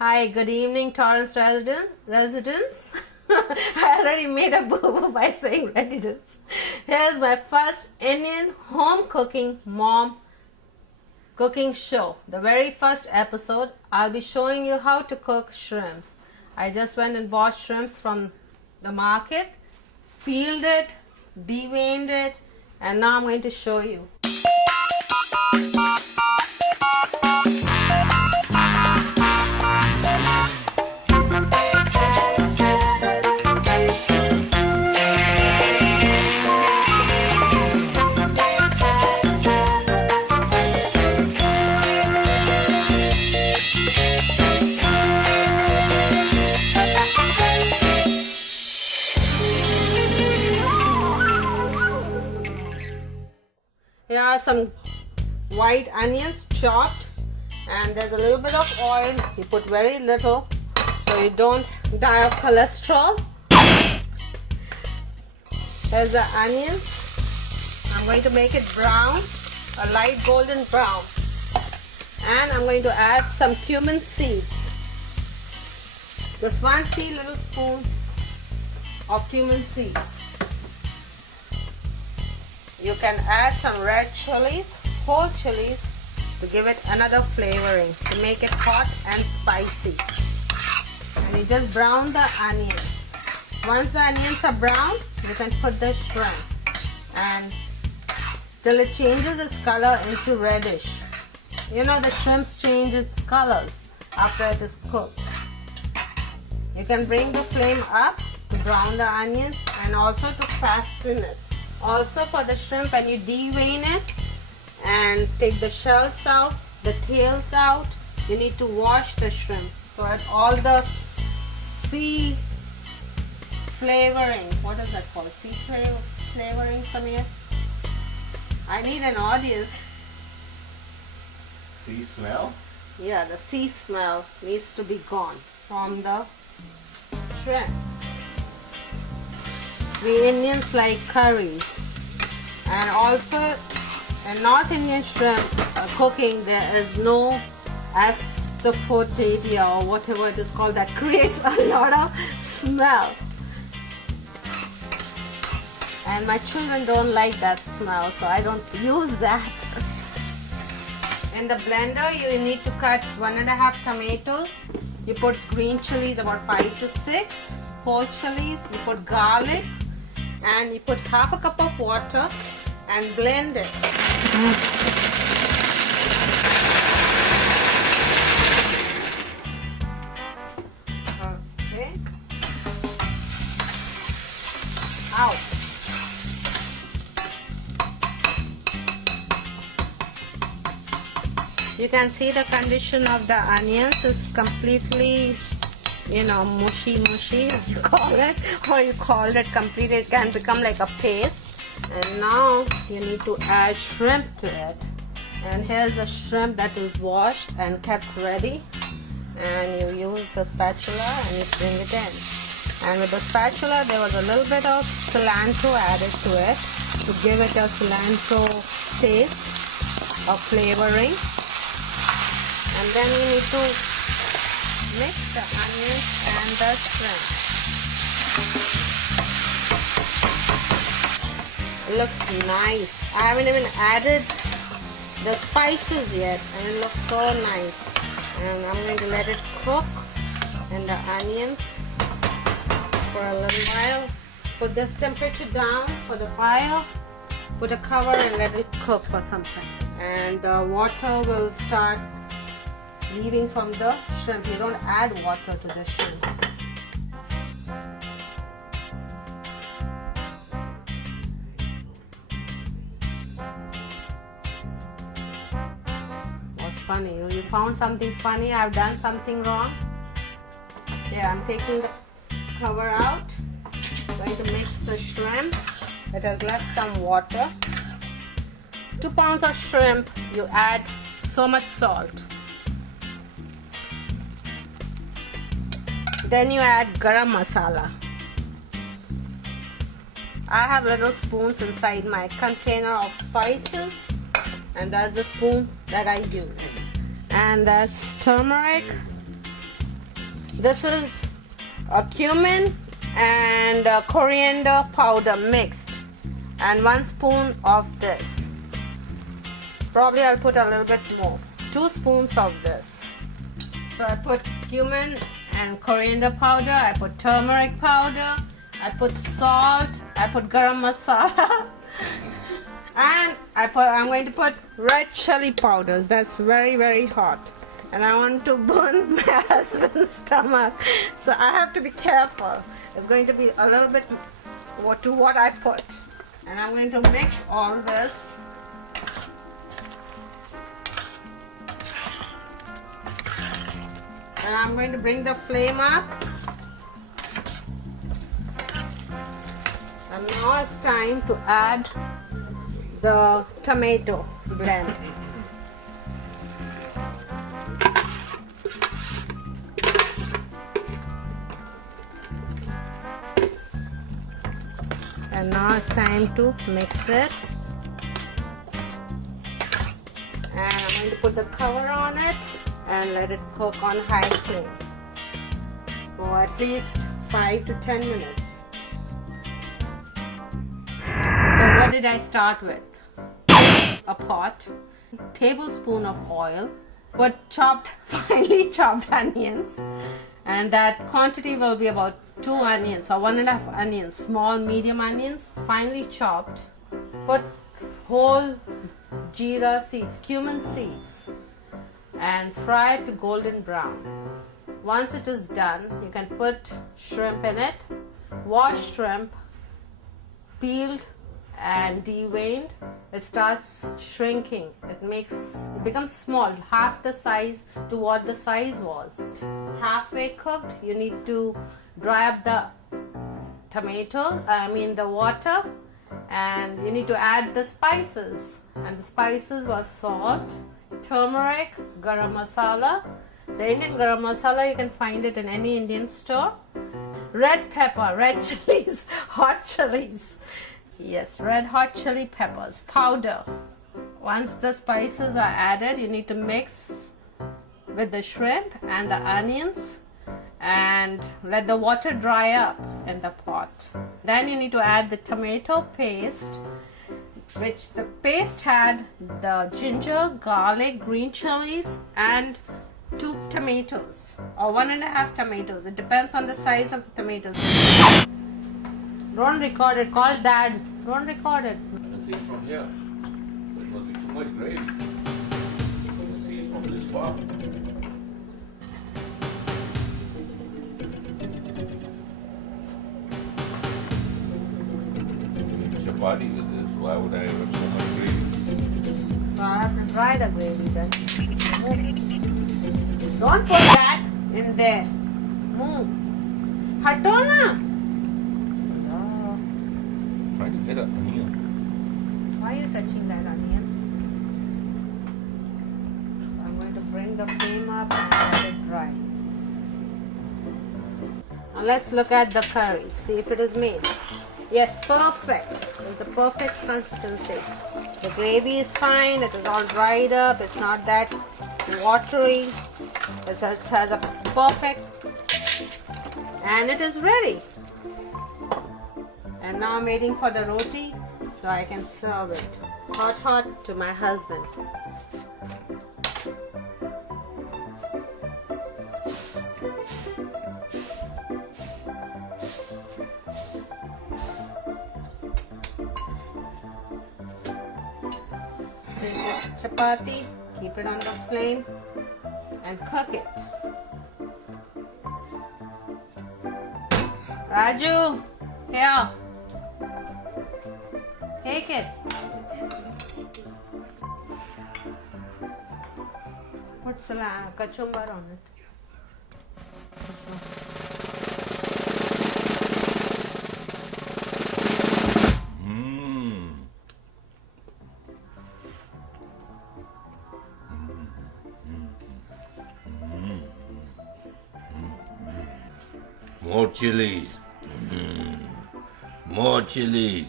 Hi, good evening, Torrance residents. I already made a boo-boo by saying residents. Here's my first Indian home cooking mom cooking show. The very first episode, I'll be showing you how to cook shrimps. I just went and bought shrimps from the market, peeled it, deveined it, and now I'm going to show you. Here are some white onions chopped, and there's a little bit of oil. You put very little so you don't die of cholesterol. There's the onions. I'm going to make it brown, a light golden brown, and I'm going to add some cumin seeds. Just 1 little spoon of cumin seeds. You can add some red chilies, whole chilies, to give it another flavoring, to make it hot and spicy. And you just brown the onions. Once the onions are brown, you can put the shrimp, and till it changes its color into reddish. You know, the shrimps change its colors after it is cooked. You can bring the flame up to brown the onions and also to fasten it. Also for the shrimp, when you devein it and take the shells out, the tails out, you need to wash the shrimp so that all the sea flavoring, what is that called? Sea flavoring, Samir? I need an audience. Sea smell? Yeah, the sea smell needs to be gone from the shrimp. We Indians like curries, and also in North Indian shrimp cooking there is no asafoetida or whatever it is called that creates a lot of smell, and my children don't like that smell, so I don't use that. In the blender you need to cut 1.5 tomatoes. You put green chilies, about 5 to 6 whole chilies. You put garlic, and you put 1/2 cup of water and blend it. Okay. Out. You can see the condition of the onions is completely, you know, mushy, you call it, or you call it completely, it can become like a paste. And now you need to add shrimp to it. And here's the shrimp that is washed and kept ready. And you use the spatula and you bring it in. And with the spatula, there was a little bit of cilantro added to it to give it a cilantro taste or flavoring. And then you need to mix the onions and the shrimp. It looks nice. I haven't even added the spices yet, and it looks so nice. And I'm going to let it cook in the onions for a little while. Put the temperature down for the fire. Put a cover and let it cook for some time. And the water will start leaving from the shrimp. You don't add water to the shrimp. What's funny? You found something funny? I've done something wrong? Yeah, I'm taking the cover out. Going to mix the shrimp. It has left some water. 2 pounds of shrimp, you add so much salt. Then you add garam masala. I have little spoons inside my container of spices, and that's the spoons that I use. And that's turmeric, This is a cumin and coriander powder mixed, and 1 spoon of this. Probably I'll put a little bit more. 2 spoons of this. So I put cumin and coriander powder, I put turmeric powder, I put salt, I put garam masala, and I'm going to put red chili powders. That's very, very hot. And I want to burn my husband's stomach. So I have to be careful. It's going to be a little bit to what I put. And I'm going to mix all this. And I'm going to bring the flame up. And now it's time to add the tomato blend. And now it's time to mix it. And I'm going to put the cover on it and let it cook on high flame for at least 5 to 10 minutes. So what did I start with? A pot, tablespoon of oil, put finely chopped onions, and that quantity will be about 2 onions or 1.5 onions, small medium onions, finely chopped. Put whole jeera seeds, cumin seeds, and fry it to golden brown. Once it is done, you can put shrimp in it. Washed shrimp, peeled and deveined. It starts shrinking. It becomes small, half the size to what the size was. Halfway cooked, you need to dry up the the water, and you need to add the spices. And the spices were salt, turmeric, garam masala. The Indian garam masala, you can find it in any Indian store. Red pepper, red chilies, hot chilies. Yes, red hot chili peppers, powder. Once the spices are added, you need to mix with the shrimp and the onions and let the water dry up in the pot. Then you need to add the tomato paste, which the paste had the ginger, garlic, green chilies, and 2 tomatoes or 1.5 tomatoes. It depends on the size of the tomatoes. Don't record it. Call Dad. Don't record it. I can see it from here. There must be too much gravy. I can see it from this far. Chapati with this. Why would I have so much gravy? So I have to dry the gravy then. Don't put that in there. Move. Hatona. Trying to get an onion. Why are you touching that onion? So I'm going to bring the flame up and let it dry. Now let's look at the curry. See if it is made. Yes, perfect. It's the perfect consistency. The gravy is fine. It is all dried up. It's not that watery. It has a perfect, and it is ready. And now I'm waiting for the roti so I can serve it hot to my husband. Take the chapati, keep it on the flame and cook it. Raju, here. Take it. Put kachumbar on it. More chilies. More chilies.